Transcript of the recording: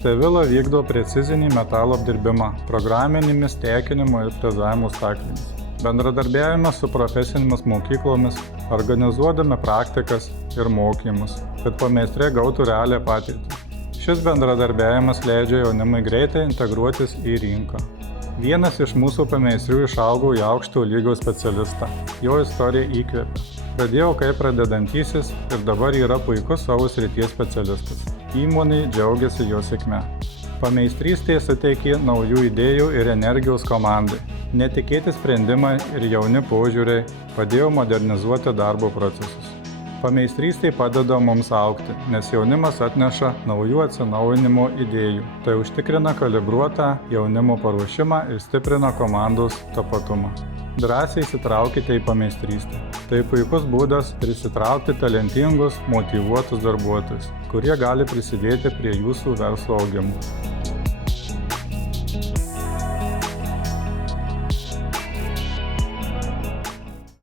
Stevila vykdo precizinį metalo apdirbimą, programinėmis tekinimo ir frezavimo staklėmis. Bendradarbiavime su profesinėmis mokyklomis, organizuodami praktikas ir mokymus, kad pameistriai gautų realią patirtį. Šis bendradarbiavimas leidžia jaunimui greitai integruotis į rinką. Vienas iš mūsų pameistrių išaugo į aukšto lygio specialistą. Jo istorija įkvėpia. Pradėjau kaip pradedantysis ir dabar yra puikus savo srities specialistas. Įmonė džiaugiasi jo sėkme. Pameistrystė suteikė naujų idėjų ir energijos komandai. Netikėti sprendimai ir jauni požiūriai padėjo modernizuoti darbo procesus. Pameistrystė padeda mums augti, nes jaunimas atneša naujų atsinaujinimo idėjų. Tai užtikrina kalibruotą jaunimo paruošimą ir stiprina komandos tapatumą. Drąsiai įsitraukite į pameistrystę. Tai puikus būdas prisitraukti talentingus, motyvuotus darbuotojus, kurie gali prisidėti prie jūsų verslo augimo.